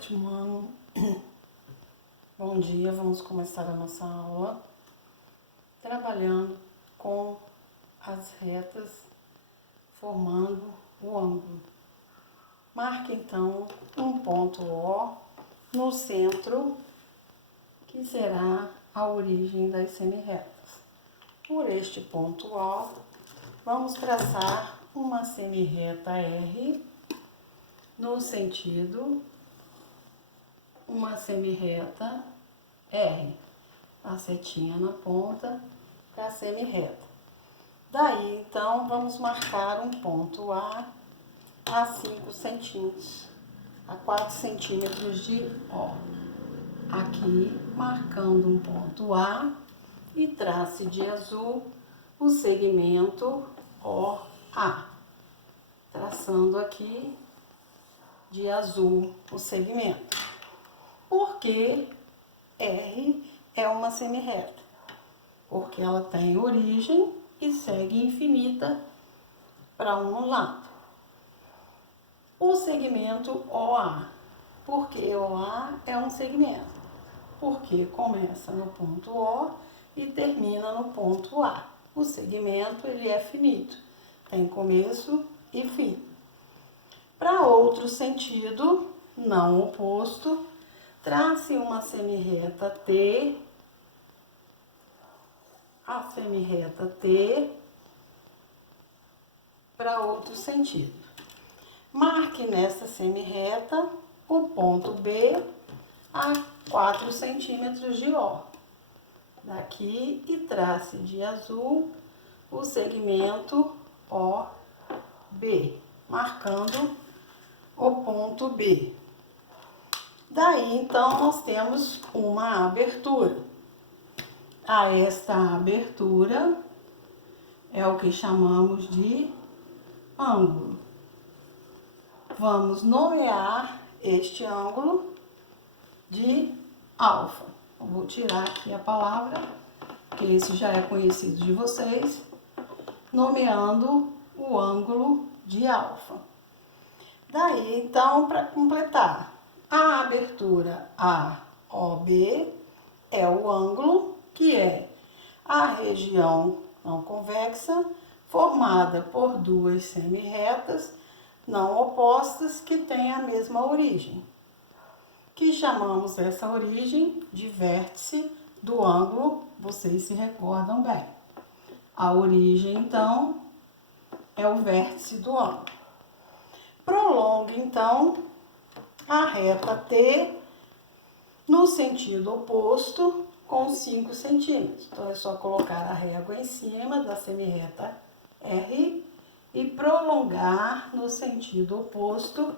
sétimo ano. Bom dia, vamos começar a nossa aula trabalhando com as retas formando o ângulo. Marque então um ponto O no centro, que será a origem das semirretas. Por este ponto O, vamos traçar uma semirreta R no sentido uma semirreta R, a setinha na ponta da semirreta. Daí, então, vamos marcar um ponto A 5 centímetros, a 4 centímetros de O. Aqui, marcando um ponto A e trace de azul o segmento OA. Traçando aqui de azul o segmento. Porque R é uma semirreta? Porque ela tem origem e segue infinita para um lado. O segmento OA. Porque OA é um segmento? Porque começa no ponto O e termina no ponto A. O segmento ele é finito, tem começo e fim. Para outro sentido, não oposto, trace uma semirreta T, a semirreta T, para outro sentido. Marque nessa semirreta o ponto B a 4 centímetros de O. Daqui e trace de azul o segmento OB, marcando o ponto B. Daí, então, nós temos uma abertura. A esta abertura é o que chamamos de ângulo. Vamos nomear este ângulo de alfa. Eu vou tirar aqui a palavra, porque esse já é conhecido de vocês, nomeando o ângulo de alfa. Daí, então, para completar, a abertura AOB é o ângulo que é a região não convexa formada por duas semirretas não opostas que têm a mesma origem, que chamamos essa origem de vértice do ângulo, vocês se recordam bem. A origem, então, é o vértice do ângulo. Prolongue, então, a reta T no sentido oposto com 5 centímetros. Então, é só colocar a régua em cima da semirreta R e prolongar no sentido oposto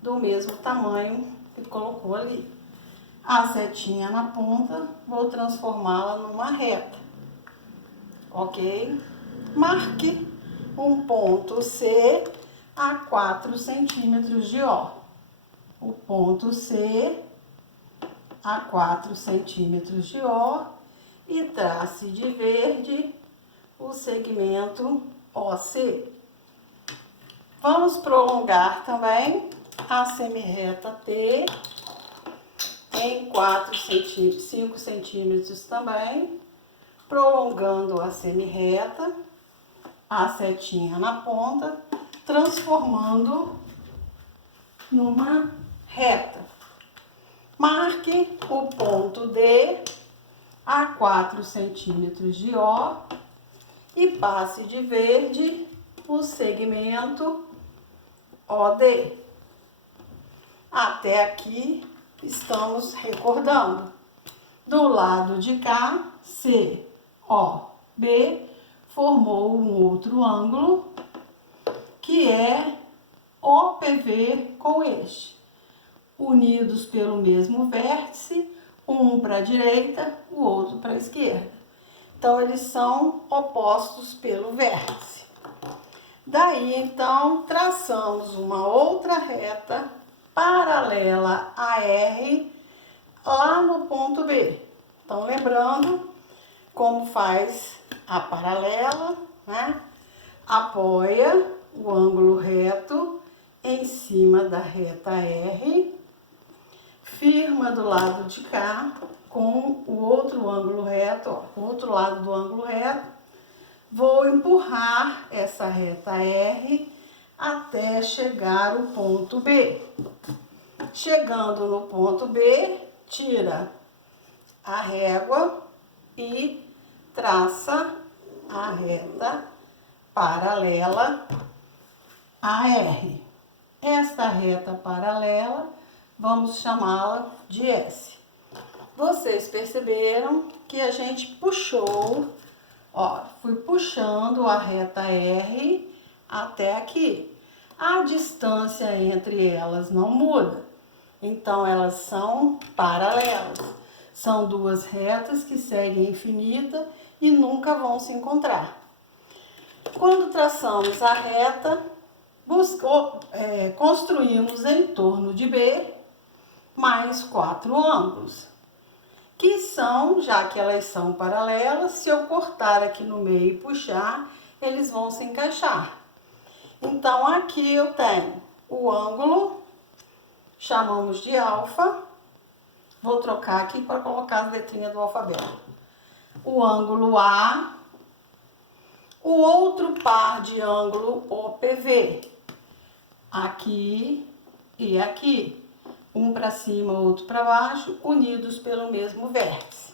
do mesmo tamanho que colocou ali. A setinha na ponta, vou transformá-la numa reta, ok? Marque um ponto C a 4 centímetros de O. O ponto C a 4 centímetros de O e trace de verde o segmento OC. Vamos prolongar também a semirreta T em 5 centímetros também, prolongando a semirreta, a setinha na ponta, transformando numa reta. Marque o ponto D a 4 centímetros de O e passe de verde o segmento OD. Até aqui estamos recordando. Do lado de cá, COB formou um outro ângulo que é OPV com este, unidos pelo mesmo vértice, um para a direita, o outro para a esquerda. Então, eles são opostos pelo vértice. Daí, então, traçamos uma outra reta paralela a R lá no ponto B. Então, lembrando como faz a paralela, né? Apoia o ângulo reto em cima da reta R cima do lado de cá, com o outro ângulo reto, ó, o outro lado do ângulo reto, vou empurrar essa reta R até chegar ao ponto B. Chegando no ponto B, tira a régua e traça a reta paralela a R. Esta reta paralela, vamos chamá-la de S. Vocês perceberam que a gente puxou, ó, fui puxando a reta R até aqui. A distância entre elas não muda, então elas são paralelas. São duas retas que seguem infinita e nunca vão se encontrar. Quando traçamos a reta, construímos em torno de B mais 4 ângulos, que são, já que elas são paralelas, se eu cortar aqui no meio e puxar, eles vão se encaixar. Então, aqui eu tenho o ângulo, chamamos de alfa. Vou trocar aqui para colocar as letrinhas do alfabeto. O ângulo A, o outro par de ângulo OPV, aqui e aqui, um para cima, outro para baixo, unidos pelo mesmo vértice.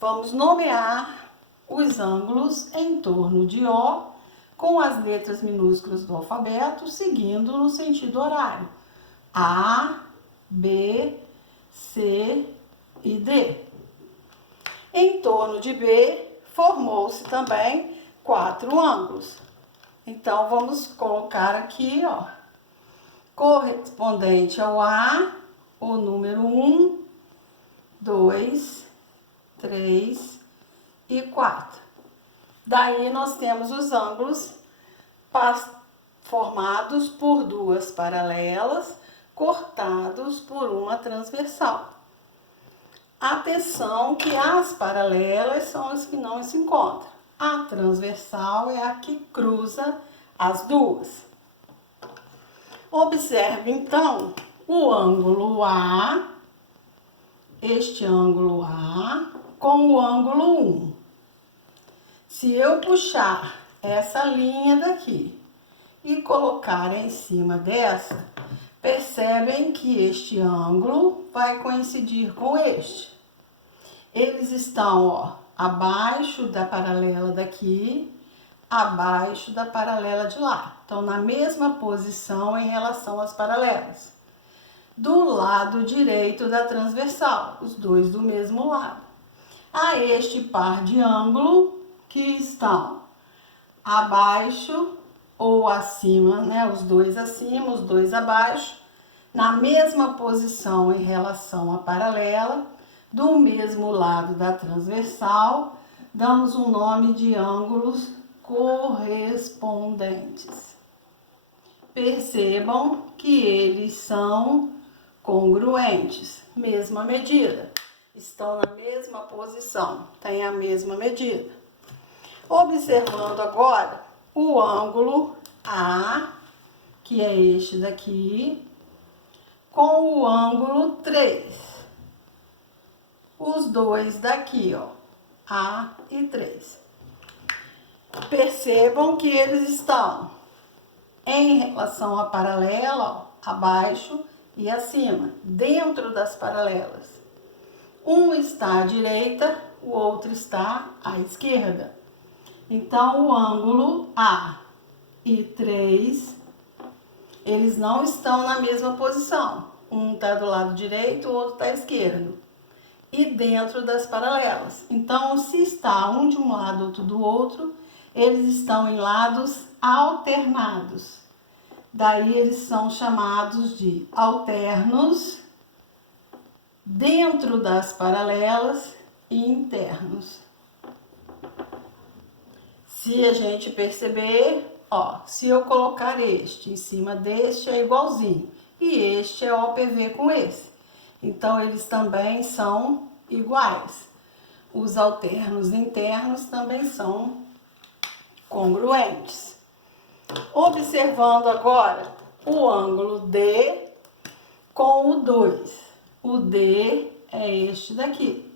Vamos nomear os ângulos em torno de O, com as letras minúsculas do alfabeto, seguindo no sentido horário. A, B, C e D. Em torno de B, formou-se também 4 ângulos. Então, vamos colocar aqui, ó, correspondente ao A, o número 1, 2, 3 e 4. Daí, nós temos os ângulos formados por duas paralelas, cortados por uma transversal. Atenção que as paralelas são as que não se encontram. A transversal é a que cruza as duas. Observe, então, o ângulo A, este ângulo A, com o ângulo 1. Se eu puxar essa linha daqui e colocar em cima dessa, percebem que este ângulo vai coincidir com este. Eles estão, ó, abaixo da paralela daqui, abaixo da paralela de lá. Estão na mesma posição em relação às paralelas. Do lado direito da transversal, os dois do mesmo lado. A este par de ângulo que estão abaixo ou acima, né? Os dois acima, os dois abaixo, na mesma posição em relação à paralela, do mesmo lado da transversal, damos um nome de ângulos correspondentes. Percebam que eles são congruentes, mesma medida, estão na mesma posição, têm a mesma medida. Observando agora o ângulo A, que é este daqui, com o ângulo 3. Os dois daqui, ó, A e 3. Percebam que eles estão em relação à paralela, ó, abaixo e acima, dentro das paralelas. Um está à direita, o outro está à esquerda. Então, o ângulo A e 3, eles não estão na mesma posição. Um está do lado direito, o outro está à esquerda. E dentro das paralelas. Então, se está um de um lado, outro do outro, eles estão em lados alternados. Daí, eles são chamados de alternos dentro das paralelas e internos. Se a gente perceber, ó, se eu colocar este em cima deste é igualzinho. E este é OPV com esse. Então, eles também são iguais. Os alternos internos também são congruentes. Observando agora o ângulo D com o 2. o D é este daqui,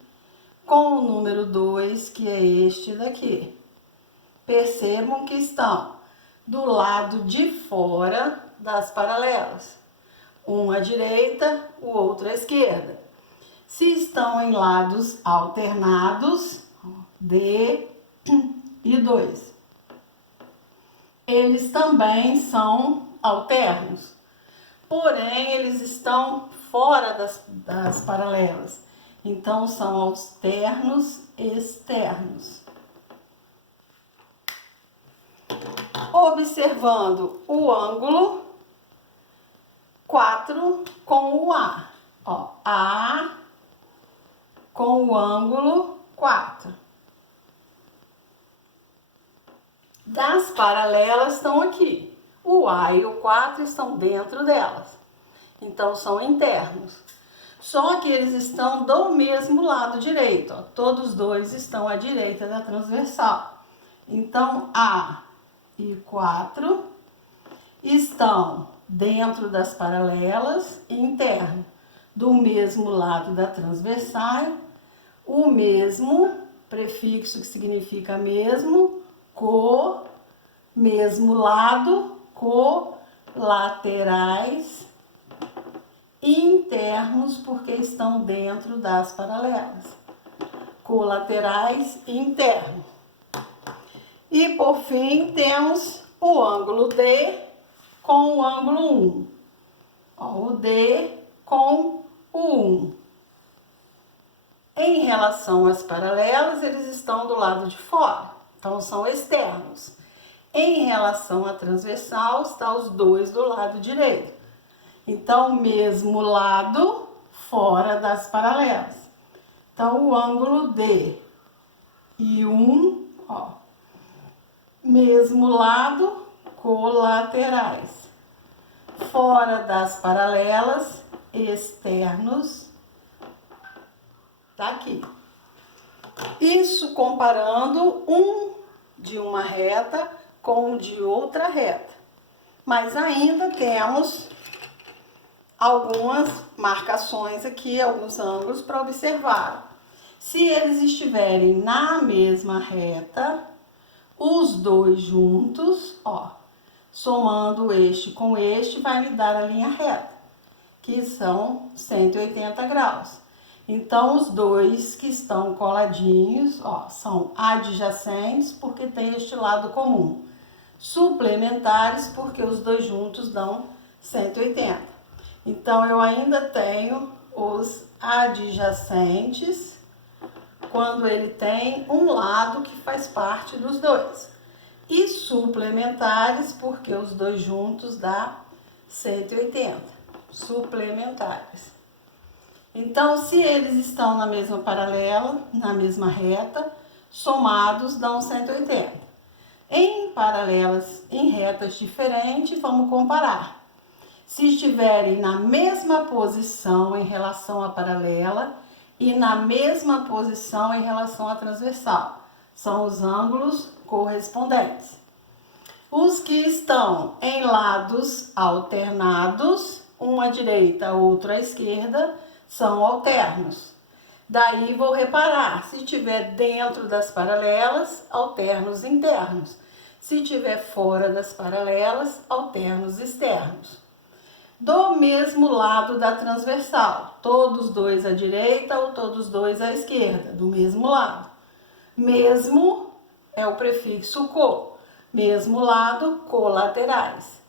com o número 2, que é este daqui. Percebam que estão do lado de fora das paralelas. Um à direita, o outro à esquerda. Se estão em lados alternados, D e 2, eles também são alternos. Porém, eles estão fora das paralelas. Então, são alternos externos. Observando o ângulo 4 com o A. Ó, A com o ângulo 4. Das paralelas estão aqui. O A e o 4 estão dentro delas. Então, são internos. Só que eles estão do mesmo lado direito. Ó. Todos dois estão à direita da transversal. Então, A e 4 estão dentro das paralelas e interno. Do mesmo lado da transversal, o mesmo, prefixo que significa mesmo, mesmo lado, colaterais, internos, porque estão dentro das paralelas. Colaterais e internos. E por fim, temos o ângulo D com o ângulo 1. Ó, o D com o 1. Em relação às paralelas, eles estão do lado de fora, então são externos. Em relação à transversal, estão os dois do lado direito. Então, mesmo lado fora das paralelas. Então, o ângulo D e 1, ó, mesmo lado, colaterais. Fora das paralelas, externos, tá aqui. Isso comparando um de uma reta com o de outra reta. Mas ainda temos algumas marcações aqui, alguns ângulos para observar. Se eles estiverem na mesma reta, os dois juntos, ó, somando este com este, vai me dar a linha reta, que são 180 graus. Então, os dois que estão coladinhos, ó, são adjacentes, porque tem este lado comum. Suplementares, porque os dois juntos dão 180. Então, eu ainda tenho os adjacentes, quando ele tem um lado que faz parte dos dois. E suplementares, porque os dois juntos dá 180. Suplementares. Então, se eles estão na mesma paralela, na mesma reta, somados dão 180. Em paralelas, em retas diferentes, vamos comparar. Se estiverem na mesma posição em relação à paralela e na mesma posição em relação à transversal, são os ângulos correspondentes. Os que estão em lados alternados, um à direita, outro à esquerda, são alternos. Daí vou reparar, se estiver dentro das paralelas, alternos internos. Se estiver fora das paralelas, alternos externos. Do mesmo lado da transversal, todos dois à direita ou todos dois à esquerda, do mesmo lado. Mesmo é o prefixo co, mesmo lado, colaterais.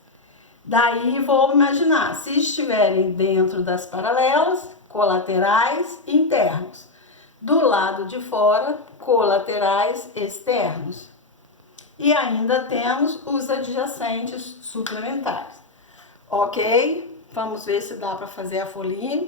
Daí vou imaginar, se estiverem dentro das paralelas, colaterais internos. Do lado de fora, colaterais externos. E ainda temos os adjacentes suplementares. Ok? Vamos ver se dá para fazer a folhinha.